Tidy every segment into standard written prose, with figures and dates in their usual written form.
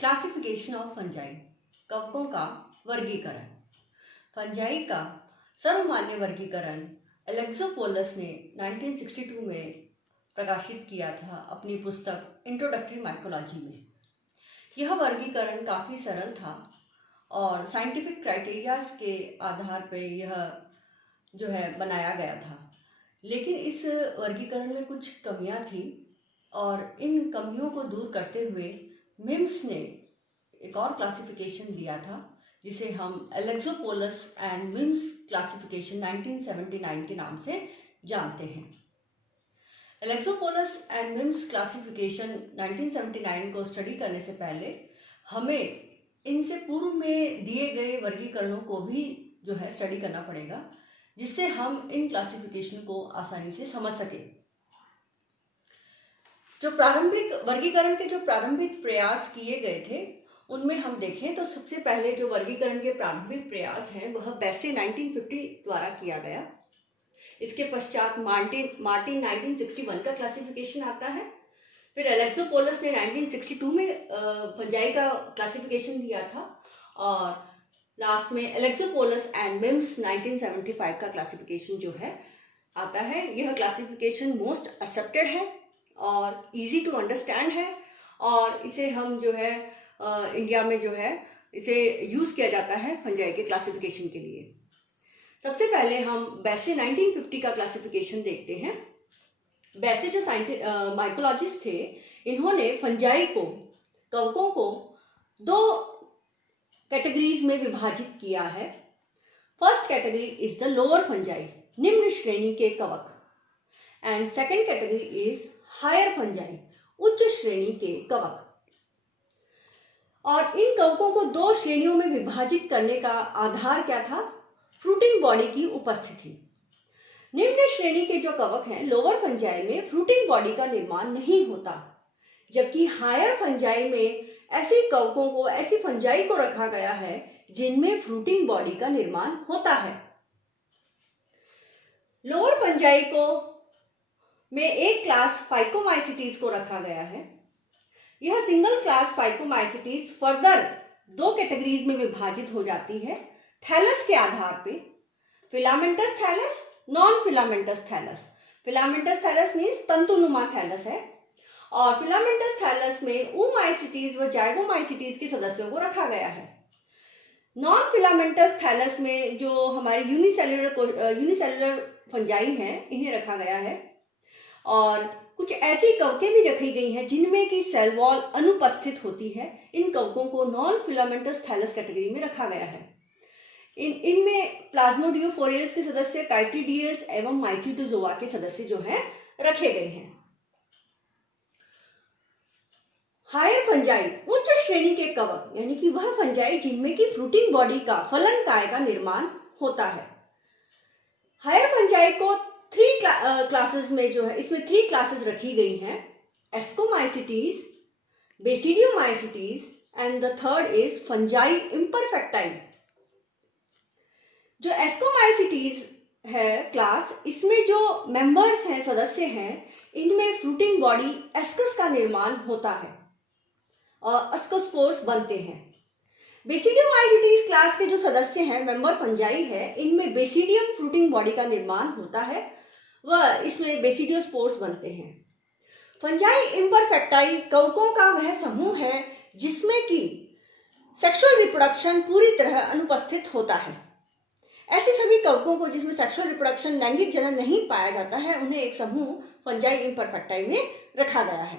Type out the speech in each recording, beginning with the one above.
Classification of fungi, कवकों का वर्गीकरण। फंजाई का सर्वमान्य वर्गीकरण एलेक्सोपोलस ने 1962 में प्रकाशित किया था अपनी पुस्तक इंट्रोडक्टरी माइकोलॉजी में। यह वर्गीकरण काफ़ी सरल था और साइंटिफिक क्राइटेरियाज के आधार पर यह जो है बनाया गया था, लेकिन इस वर्गीकरण में कुछ कमियां थी और इन कमियों को दूर करते हुए मिम्स ने एक और क्लासिफिकेशन दिया था जिसे हम एलेक्सोपोलस एंड मिम्स क्लासिफिकेशन 1979 के नाम से जानते हैं। एलेक्सोपोलस एंड मिम्स क्लासिफिकेशन 1979 को स्टडी करने से पहले हमें इनसे पूर्व में दिए गए वर्गीकरणों को भी जो है स्टडी करना पड़ेगा, जिससे हम इन क्लासिफिकेशन को आसानी से समझ सकें। जो प्रारंभिक वर्गीकरण के जो प्रारंभिक प्रयास किए गए थे उनमें हम देखें तो सबसे पहले जो वर्गीकरण के प्रारंभिक प्रयास हैं वह बेसे 1950 द्वारा किया गया। इसके पश्चात मार्टिन 1961 का क्लासिफिकेशन आता है। फिर एलेक्सोपोलस ने 1962 में फंजाई का क्लासिफिकेशन दिया था और लास्ट में एलेक्सोपोलस एंड मिम्स 1975 का क्लासिफिकेशन जो है आता है। यह क्लासिफिकेशन मोस्ट एक्सेप्टेड है और इजी टू अंडरस्टैंड है और इसे हम जो है इंडिया में जो है इसे यूज़ किया जाता है फंजाई के क्लासिफिकेशन के लिए। सबसे पहले हम बेसे 1950 का क्लासिफिकेशन देखते हैं। बेसे जो माइकोलॉजिस्ट थे, इन्होंने फंजाई को, कवकों को दो कैटेगरीज में विभाजित किया है। First category is the lower fungi, निम्न श्रेणी के कवक, and second category is higher fungi, उच्च श्रेणी के कवक। और इन कवकों को दो श्रेणियों में विभाजित करने का आधार क्या था? फ्रूटिंग बॉडी की उपस्थिति। निम्न श्रेणी के जो कवक हैं, लोअर फंजाई में फ्रूटिंग बॉडी का निर्माण नहीं होता, जबकि हायर फंजाई में ऐसे कवकों को, ऐसी फंजाई को रखा गया है जिनमें फ्रूटिंग बॉडी का निर्माण होता है। लोअर फंजाई को में एक क्लास फाइकोमाइसिटीज को रखा गया है। यह सिंगल क्लास फाइकोमाइसिटीज फर्दर दो कैटेगरीज में विभाजित हो जाती है थैलस के आधार पे, filamentous thallus, non filamentous thallus. Filamentous thallus means तंतुनुमा थैलस है और फिलामेंटस थैलस में oomaicites व जाइगोमाइसिटीज के सदस्यों को रखा गया है। नॉन फिलामेंटस थैलस में जो हमारे यूनिसेलुलर फंजाई हैं, इन्हें रखा गया है और कुछ ऐसी कवकें भी रखी गई हैं जिनमें कि सेल वॉल अनुपस्थित होती है। इन कवकों को नॉन फिलामेंटस थैलस कैटेगरी में रखा गया है। इनमें प्लाज्मोडियोफोरियल्स के सदस्य, काइटिडियल्स एवं माइसिटोजोआ के सदस्य जो हैं रखे गए हैं। हायर फंजाई, उच्च श्रेणी के कवक, यानी कि वह फंजाई जिनमें कि फ्रूटिंग बॉडी का, फलन काय का निर्माण होता है। हायर फंजाई को थ्री क्लासेस में जो है, इसमें थ्री क्लासेस रखी गई हैं, ascomycetes, basidiomycetes and the third is fungi imperfecti. जो एस्कोमाइसिटीज है क्लास, इसमें जो मेंबर्स हैं, सदस्य हैं, इनमें फ्रूटिंग बॉडी एस्कस का निर्माण होता है और एस्कोस्पोर्स बनते हैं। बेसिडियोमाइसिटीज क्लास के जो सदस्य हैं, मेंबर फंजाई है, इनमें बेसिडियम फ्रूटिंग बॉडी का निर्माण होता है व इसमें बेसिडियोस्पोर्स बनते हैं। फंजाई इम्परफेक्टाई कवकों का वह समूह है जिसमें कि सेक्सुअल रिप्रोडक्शन पूरी तरह अनुपस्थित होता है। ऐसे सभी कवकों को जिसमें सेक्सुअल रिप्रोडक्शन, लैंगिक जनन नहीं पाया जाता है, उन्हें एक समूह फंजाई इम्परफेक्टाई में रखा गया है।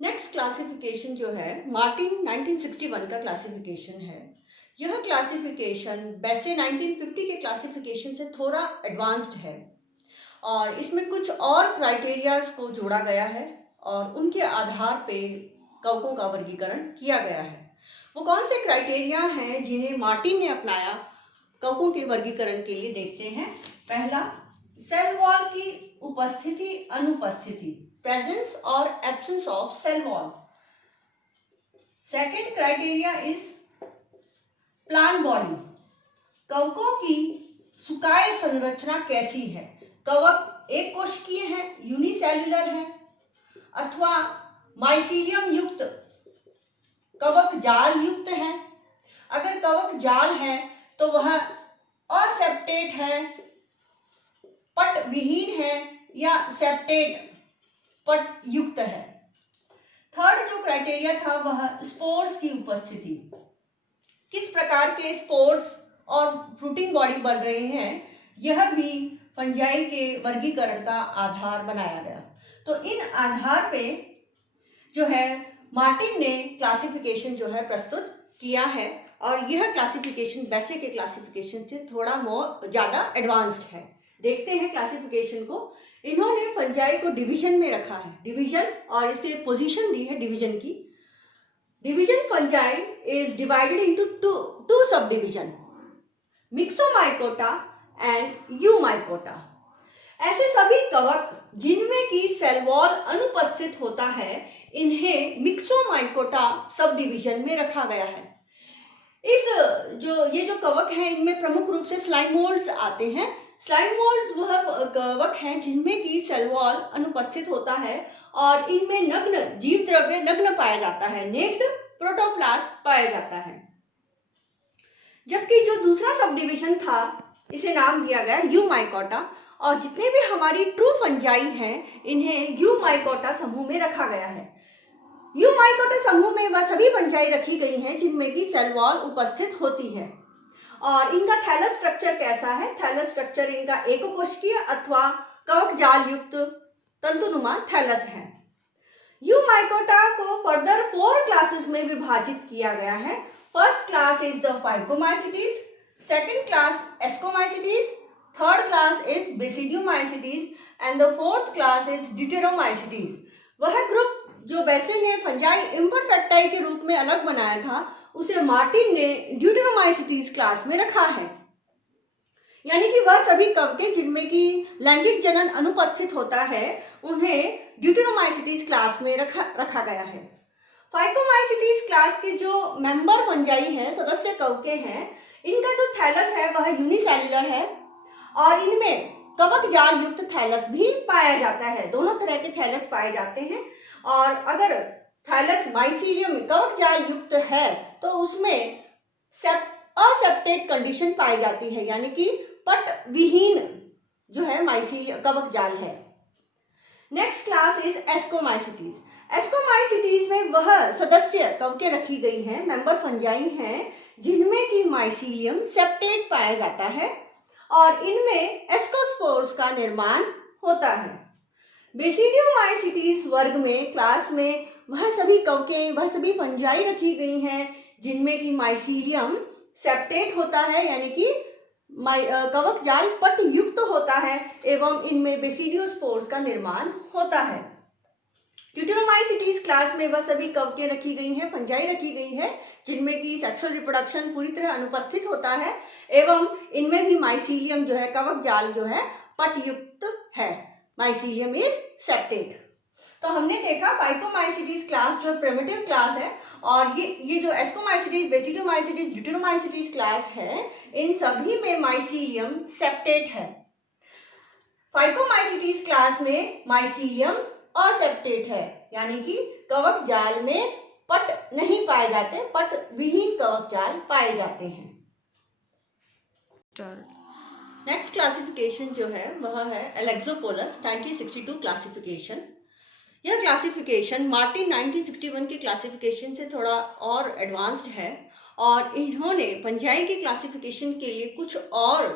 नेक्स्ट क्लासिफिकेशन जो है मार्टिन 1961 का क्लासिफिकेशन है। यह क्लासिफिकेशन बेसे 1950 के क्लासिफिकेशन से थोड़ा एडवांस्ड है और इसमें कुछ और क्राइटेरियाज को जोड़ा गया है और उनके आधार पे कवकों का वर्गीकरण किया गया है। वो कौन से क्राइटेरिया हैं जिन्हें मार्टिन ने अपनाया कवकों के वर्गीकरण के लिए? देखते हैं। पहला, सेल वॉल की उपस्थिति अनुपस्थिति, प्रेजेंस और absence of cell wall. Second criteria is plant body, कवकों की सुकाय संरचना कैसी है? कवक एक कोशिकीय है, यूनिसेल्युलर है, अथवा माइसीलियम युक्त कवक जाल युक्त है। अगर कवक जाल है तो वह असेप्टेट है, पट विहीन है, या सेप्टेट पट युक्त है। थर्ड जो क्राइटेरिया था वह स्पोर्स की उपस्थिति। किस प्रकार के स्पोर्स और फ्रूटिंग बॉडी बन रहे हैं, यह भी फंजाई के वर्गीकरण का आधार बनाया गया। तो इन आधार पे जो है मार्टिन ने क्लासिफिकेशन जो है प्रस्तुत किया है, और यह क्लासिफिकेशन वैसे के क्लासिफिकेशन से थोड़ा ज्यादा एडवांस्ड है। देखते हैं क्लासिफिकेशन को। इन्होंने फंजाई को डिवीजन में रखा है, डिवीजन, और इसे पोजीशन दी है डिवीजन की। Division fungi is divided into two sub division, myxomycota and eumycota. ऐसे सभी कवक जिनमें की सेल वॉल अनुपस्थित होता है, इन्हें मिक्सोमाइकोटा सब डिवीजन में रखा गया है। ये जो कवक हैं, इनमें प्रमुख रूप से स्लाइम मोल्ड्स आते हैं। स्लाइम मोल्ड्स वह कवक हैं जिनमें की सेल वॉल अनुपस्थित होता है और इनमें नग्न जीव द्रव्य नग्न पाया जाता है, नेक्ड प्रोटोप्लास्ट पाया जाता है। जबकि जो दूसरा सब डिवीजन था, इसे नाम दिया गया यूमाइकोटा, और जितने भी हमारी ट्रू फंजाई हैं, इन्हें यूमाइकोटा समूह में रखा गया है। यूमाइकोटा समूह में वह सभी फंजाई रखी गई हैं जिनमें की सेल वॉल उपस्थित होती है। और इनका थैलस स्ट्रक्चर कैसा है? थैलस स्ट्रक्चर इनका एककोशिकीय अथवा कवक जाल युक्त तंतुनुमा थैलस है। यूमाइकोटा को फर्दर 4 क्लासेस में विभाजित किया गया है। First class is the phycomycetes, second class ascomycetes, third class is basidiomycetes and the fourth class is deuteromycetes. वह ग्रुप जो बेसे ने फंजाई इम्परफेक्टाई के रूप में अलग बनाया था, उसे मार्टिन ने ड्यूटेरोमाइसिटीज क्लास में रखा है। यानी कि वह सभी कवकें जिनमें की लैंगिक जनन अनुपस्थित होता है, उन्हें ड्यूटेरोमाइसिटीज क्लास में रखा गया है। फाइकोमाइसिटीज क्लास के जो मेंबर फंजाई हैं, सदस्य कवकें हैं, इनका जो थैलस है वह यूनिसेल्युलर है और इनमें कवक जाल युक्त थैलस भी पाया जाता है। दोनों तरह के थैलस पाए जाते हैं, और अगर थैलस माइसीलियम कवक जाल युक्त है तो उसमें असेप्टेट कंडीशन पाई जाती है, यानी कि पट विहीन जो है माइसीलियम कवक जाल है। Next class is ascomycetes. Ascomycetes में वह सदस्य कवकें रखी गई हैं, मेंबर फंजाई हैं, जिनमें की माइसीलियम सेप्टेट पाया जाता है और इनमें एस्कोस्पोर्स का निर्माण होता है। बेसिडियोमाइसिटीज वर्ग में क्लास में वह सभी कवकें, वह सभी फंजाई रखी गई हैं जिनमें की माइसीलियम सेप्टेट होता है, यानी कि कवक जाल पट युक्त होता है एवं इनमें बेसिडियोस्पोर्स का निर्माण होता है। ड्यूटेरोमाइसिटीज क्लास में वह सभी कवकें रखी गई हैं, फंजाई रखी गई है, जिनमें की सेक्सुअल रिप्रोडक्शन पूरी तरह अनुपस्थित होता है एवं इनमें भी माइसीलियम जो है कवक जाल जो है पट युक्त है, माइसीलियम इज सेप्टेट। तो हमने देखा फाइकोमाइसिटीज क्लास जो प्रिमिटिव क्लास है, और ये जो एस्कोमाइसिटीज, बेसिडियोमाइसिटीज, ड्यूटेरोमाइसिटीज क्लास है, इन सभी में माइसीलियम सेप्टेट है। फाइकोमाइसिटीज क्लास में माइसीलियम असेप्टेट है, यानी कि कवक जाल में पट नहीं पाए जाते, पट विहीन कवक जाल पाए जाते हैं। नेक्स्ट क्लासिफिकेशन जो है वह है एलेक्सोपोलस 1962 क्लासिफिकेशन। यह क्लासिफिकेशन मार्टिन 1961 के क्लासिफिकेशन से थोड़ा और एडवांस्ड है, और इन्होंने फंजाई के क्लासिफिकेशन के लिए कुछ और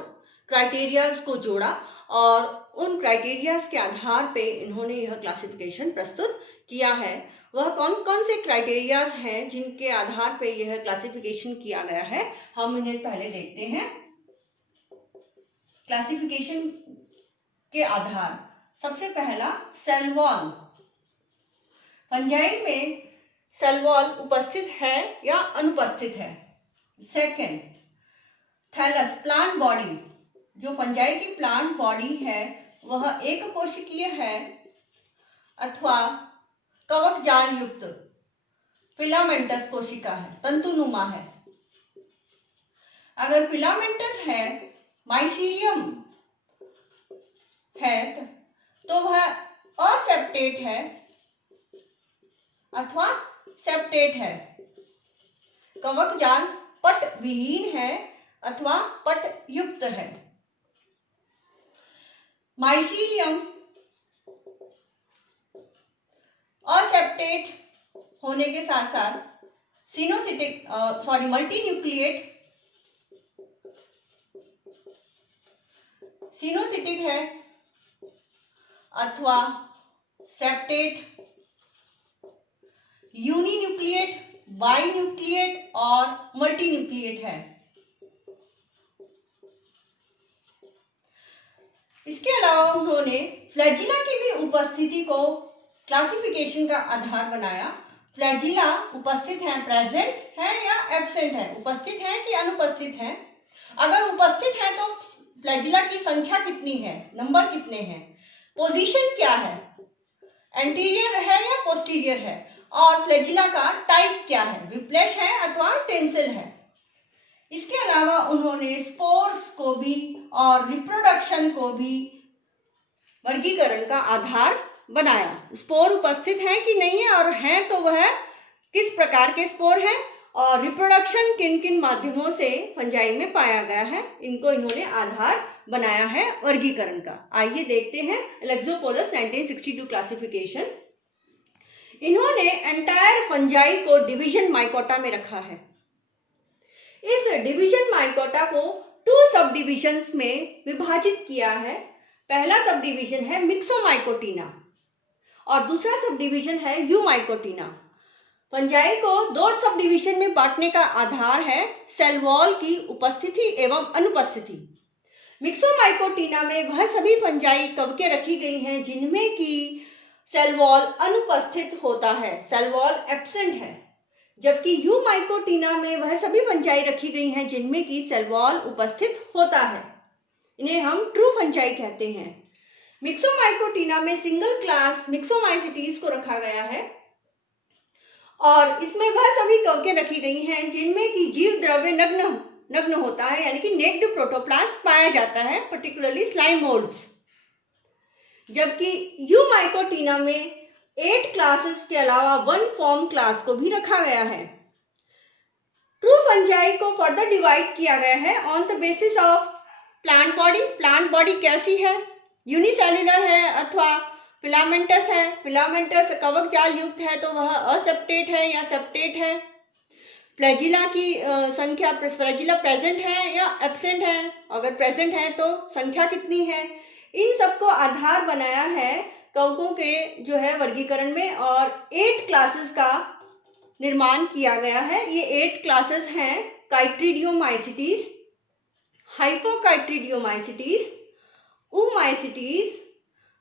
क्राइटेरियाज को जोड़ा और उन क्राइटेरियाज के आधार पे इन्होंने यह क्लासिफिकेशन प्रस्तुत किया है। वह कौन कौन से क्राइटेरियाज हैं जिनके आधार पे यह क्लासिफिकेशन किया गया है, हम इन्हें पहले देखते हैं। क्लासिफिकेशन के आधार, सबसे पहला सेल वॉल। फंजाई में सेल वॉल उपस्थित है या अनुपस्थित है। Second, thallus plant body. जो फंजाई की प्लांट बॉडी है वह एक कोशिकीय है अथवा कवक जाल युक्त फिलामेंटस कोशिका है, तंतुनुमा है। अगर फिलामेंटस है, माइसीलियम है, तो वह असेप्टेट है अथवा सेप्टेट है। कवक जाल पट विहीन है अथवा पट युक्त है। माइसीलियम असेप्टेट होने के साथ साथ सिनोसिटिक है अथवा सेप्टेट, यूनिन्यूक्लिएट, बाइन्यूक्लिएट और मल्टीन्यूक्लिएट है। इसके अलावा उन्होंने फ्लैजिला की भी उपस्थिति को क्लासिफिकेशन का आधार बनाया। फ्लैजिला उपस्थित है, प्रेजेंट है या एब्सेंट है, उपस्थित है कि अनुपस्थित है। अगर उपस्थित है तो फ्लैजिला की संख्या कितनी है, नंबर कितने हैं, पोजीशन क्या है, एंटीरियर है या पोस्टीरियर है, और फ्लैजिला का टाइप क्या है, विप्लेश है अथवा टेंसिल है। इसके अलावा उन्होंने स्पोर्स को भी और रिप्रोडक्शन को भी वर्गीकरण का आधार बनाया। स्पोर उपस्थित है कि नहीं है, और हैं तो वह किस प्रकार के स्पोर हैं, और रिप्रोडक्शन किन किन माध्यमों से फंजाई में पाया गया है, इनको इन्होंने आधार बनाया है वर्गीकरण का। आइए देखते हैं एलेक्सोपोलस 1962 क्लासिफिकेशन। इन्होंने एंटायर फंजाई को डिवीजन माइकोटा में रखा है। इस डिवीजन माइकोटा को 2 सब डिविजन्स में विभाजित किया है। पहला सब डिवीजन है मिक्सोमाइकोटिना और दूसरा सब डिवीजन है यूमाइकोटिना। फंजाई को 2 सब डिवीजन में बांटने का आधार है सेल वॉल की उपस्थिति एवं अनुपस्थिति। मिक्सोमाइकोटिना में वह सभी फंजाई कवकें रखी गई हैं जिनमें की सेल वॉल अनुपस्थित होता है, सेल वॉल एब्सेंट है। जबकि यूमाइकोटिना में वह सभी फंजाई रखी गई हैं जिनमें की सेल वॉल उपस्थित होता है। इन्हें हम ट्रू फंजाई कहते हैं। मिक्सोमाइकोटिना में सिंगल क्लास मिक्सोमाइसिटीज को रखा गया है और इसमें वह सभी कवकें रखी गई हैं जिनमें की जीव द्रव्य नग्न होता है, यानी कि नेक्ड प्रोटोप्लास्ट पाया जाता है, पर्टिकुलरली स्लाइम मोल्ड्स। जबकि यूमाइकोटिना में 8 क्लासेस के अलावा 1 फॉर्म क्लास को भी रखा गया है। ट्रू फंजाई को फर्दर डिवाइड किया गया है on the basis of plant body. Plant body कैसी है, यूनिसेल्युलर है अथवा फिलामेंटस है। फिलामेंटस कवक जाल युक्त है तो वह असेप्टेट है या सेप्टेट है। फ्लैजिला की संख्या, फ्लैजिला प्रेजेंट है या एब्सेंट है, अगर प्रेजेंट है तो संख्या कितनी है, इन सबको आधार बनाया है कवकों के जो है वर्गीकरण में, और 8 क्लासेस का निर्माण किया गया है। ये 8 क्लासेस हैं काइट्रिडियोमाइसिटीज, हाइपोकाइट्रिडियोमाइसिटीज, उमाइसिटीज,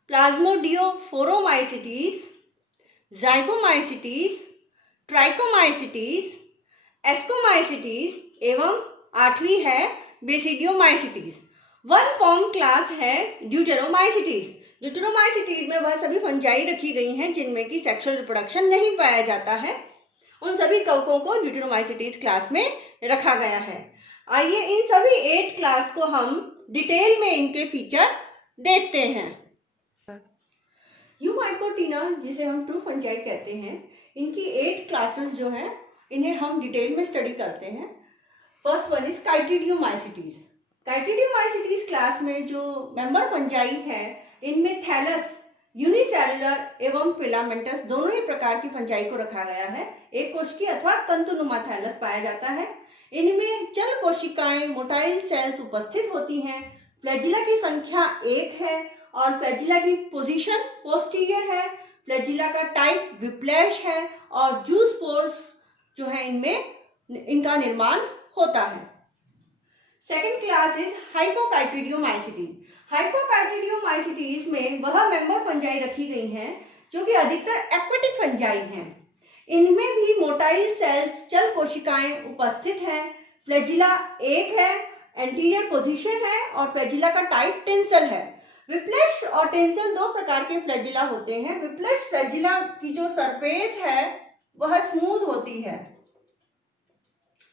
प्लाज्मोडियोफोरोमाइसिटीज, जाइगोमाइसिटीज, ट्राइकोमाइसिटीज, एस्कोमाइसिटीज एवं 8वीं है बेसिडियोमाइसिटीज। 1 फॉर्म क्लास है ड्यूटेरोमाइसिटीज। ड्यूटेरोमाइसिटीज में वह सभी फंजाई रखी गई हैं जिनमें की सेक्सुअल रिप्रोडक्शन नहीं पाया जाता है। उन सभी कवकों को ड्यूटेरोमाइसिटीज क्लास में रखा गया है। आइए इन सभी 8 क्लास को हम डिटेल में इनके फीचर देखते हैं। यूमाइकोटिना जिसे हम ट्रू फंजाई कहते हैं, इनकी 8 क्लासेस जो हैं इन्हें हम डिटेल में स्टडी करते हैं। First one is chytridiomycetes. Chytridiomycetes class में जो मेंबर फंजाई है इनमें थैलस, यूनिसेलुलर एवं फिलामेंटस दोनों ही प्रकार की फंजाई को रखा गया है। एक कोशिकी अथवा तंतुनुमा थैलस पाया जाता है। इनमें चल कोशिकाएं, मोटाइल सेल्स उपस्थित होती हैं। फ्लैजिला की संख्या 1 है और फ्लैजिला की पोजीशन पोस्टीरियर है। फ्लैजिला का टाइप विप्लेश है और जूस्पोर्स जो है इनमें इनका निर्माण होता है। Second class is hypochytridiomycetes. Hypochytridiomycetes में वह मेंबर फंजाई रखी गई हैं जो कि अधिकतर एक्वेटिक फंजाई हैं। इनमें भी मोटाइल सेल्स, चल कोशिकाएं उपस्थित हैं। फ्लैजिला 1 है, एंटीरियर पोजीशन है और फ्लैजिला का टाइप टेंसल है। विप्लेश और टेंसल 2 प्रकार के फ्लैजिला होते हैं। विप्लेश फ्लैजिला की जो सरफेस है वह स्मूथ होती है,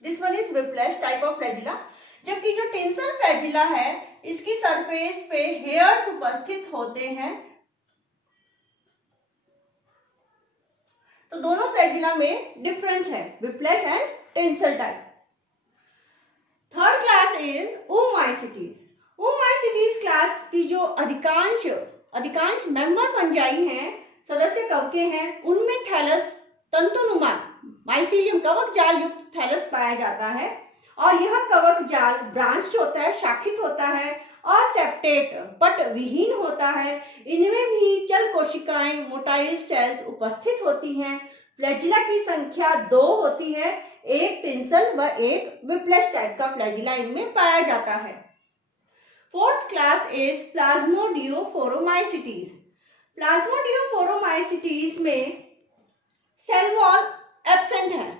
this one is whiplash type of flagella. जबकि जो टेंसल फ्लैजिला है इसकी सरफेस पे हेयर्स उपस्थित होते हैं। तो दोनों फ्लैजिला में डिफरेंस है, whiplash and tinsel type. Third class is oomycetes. Oomycetes class की जो अधिकांश मेंबर फंजाई हैं, सदस्य कवके हैं, उनमें थैलस तंतुनुमा माइसीलियम कवक जाल युक्त थैलस पाया जाता है और यह कवक जाल ब्रांच्ड होता है, शाखित होता है और सेप्टेट पट विहीन होता है। इनमें भी चल कोशिकाएं मोटाइल सेल्स उपस्थित होती हैं। फ्लैजिला की संख्या 2 होती है, एक टेंसल व एक विप्लेस टाइप का फ्लैजिला इनमें पाया जाता है। Fourth class is plasmodiophoromycetes. Plasmodiophoromycetes में सेल वॉल एब्सेंट है।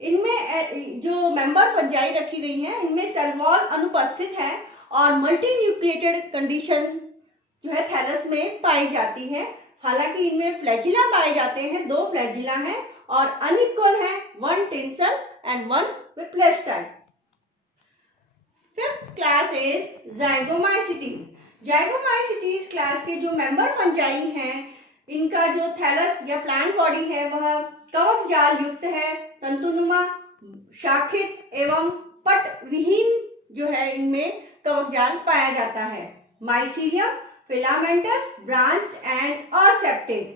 इनमें जो मेंबर फंजाई रखी गई हैं, इनमें सेल वॉल अनुपस्थित है और मल्टी न्यूक्लिएटेड कंडीशन जो है थैलस में पाई जाती है। हालांकि इनमें फ्लैजिला पाए जाते हैं, 2 फ्लैजिला हैं और अनइक्वल है, 1 tinsel and 1 whiplash type. Fifth class is zygomycetes. Zygomycetes class के जो मेंबर फंजाई हैं, इनका जो थैलस या प्लांट बॉडी है वह कवक जाल युक्त है, तंतुनुमा, शाखित एवं पट विहीन जो है इनमें कवक जाल पाया जाता है। Mycelium filamentous branched and accepted.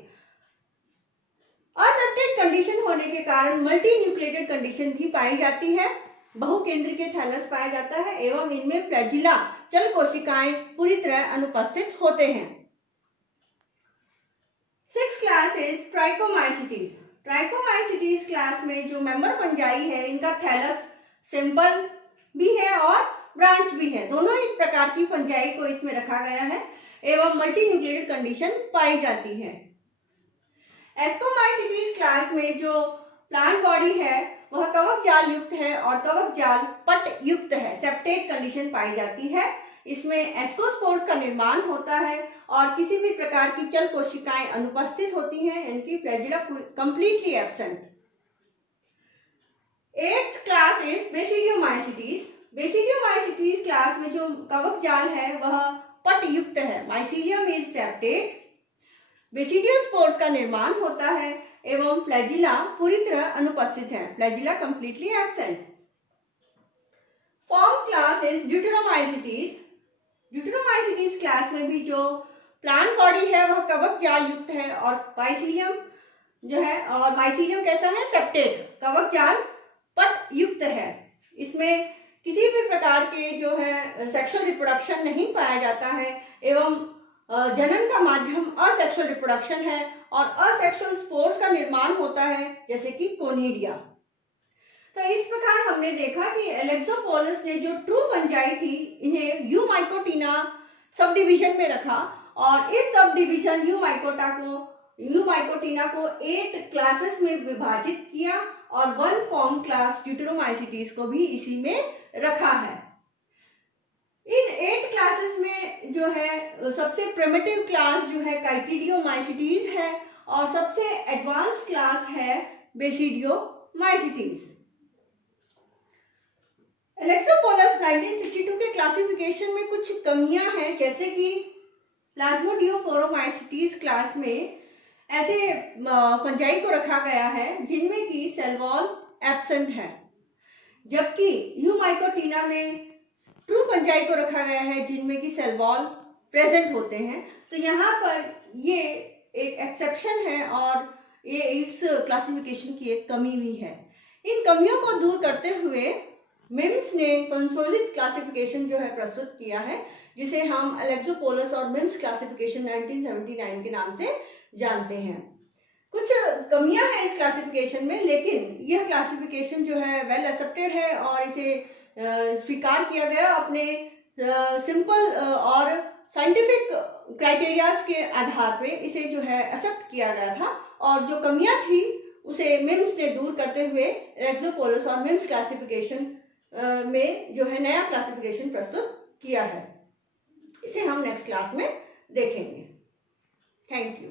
Accepted condition होने के कारण मल्टी न्यूक्लिएटेड कंडीशन भी पाई जाती है। बहुकेंद्र के थैलस पाया जाता है एवं इनमें फ्लैजिला चल कोशिकाएं पूरी तरह अनुपस्थित होते हैं। Sixth class is trichomycetes. Trichomycetes class में जो मेंबर फंजाई है, इनका थैलस सिंपल भी है और ब्रांच भी है। दोनों ही प्रकार की फंजाई को इसमें रखा गया है एवं मल्टी न्यूक्लिएटेड कंडीशन पाई जाती है। एस्कोमाइसिटीज क्लास में जो प्लांट बॉडी है वह कवक जाल युक्त है और कवक जाल पट युक्त है, सेप्टेट कंडीशन पाई जाती है। इसमें एस्कोस्पोर्स का निर्माण होता है और किसी भी प्रकार की चल कोशिकाएं अनुपस्थित होती हैं, इनकी flagella completely absent. Eighth class is basidiomycetes. Basidiomycetes class में जो कवक जाल है वह पट युक्त है, माइसीलियम इज सेप्टेट। बेसिडियोस्पोर्स का निर्माण होता है एवं फ्लैजिला पूरी तरह अनुपस्थित है, flagella completely absent. Form class is deuteromycetes. Deuteromycetes class में भी जो प्लांट बॉडी है वह कवक जाल युक्त है और माइसीलियम जो है, और माइसीलियम कैसा है, सेप्टेट, कवक जाल पट युक्त है। इसमें किसी भी प्रकार के जो है सेक्सुअल रिप्रोडक्शन नहीं पाया जाता है एवं जनन का माध्यम असेक्सुअल रिप्रोडक्शन है और असेक्सुअल स्पोर्स का निर्माण होता है, जैसे कि कोनिडिया। तो इस प्रकार हमने देखा कि एलेक्सोपोलिस ने जो ट्रू फंजाई थी, इन्हें यूमाइकोटिना सब डिवीजन में रखा और इस सब डिवीजन यूमाइकोटिना को 8 क्लासेस में विभाजित किया और 1 फॉर्म क्लास ड्यूटेरोमाइसिटीज को भी इसी में रखा है। इन 8 क्लासेस में जो है सबसे प्रिमिटिव क्लास जो है काइटिडियोमाइसिटीज है और सबसे एडवांस क्लास है बेसिडियोमाइसिटीज। एलेक्सोपोलस 1962 के क्लासिफिकेशन में कुछ कमियां हैं, जैसे कि प्लाज्मोडियोफोरोमाइसिटीज क्लास में ऐसे फंजाई को रखा गया है जिनमें की सेल वॉल एब्सेंट है, जबकि यूमाइकोटिना में ट्रू फंजाई को रखा गया है जिनमें की सेल वॉल प्रेजेंट होते हैं। तो यहाँ पर ये एक एक्सेप्शन है और ये इस क्लासिफिकेशन की एक कमी भी है। इन कमियों को दूर करते हुए मिम्स ने संशोधित क्लासिफिकेशन जो है प्रस्तुत किया है, जिसे हम एलेक्सोपोलस और मिम्स क्लासिफिकेशन 1979 के नाम से जानते हैं। कुछ कमियां हैं इस क्लासिफिकेशन में, लेकिन यह क्लासिफिकेशन जो है वेल एक्सेप्टेड है और इसे स्वीकार किया गया अपने सिंपल और साइंटिफिक क्राइटेरियाज के आधार पे इसे जो है एक्सेप्ट किया गया था और जो कमियां थी उसे मिम्स ने दूर करते हुए एलेक्सोपोलस और मिम्स क्लासिफिकेशन में जो है नया क्लासिफिकेशन प्रस्तुत किया है। इसे हम नेक्स्ट क्लास में देखेंगे। Thank you.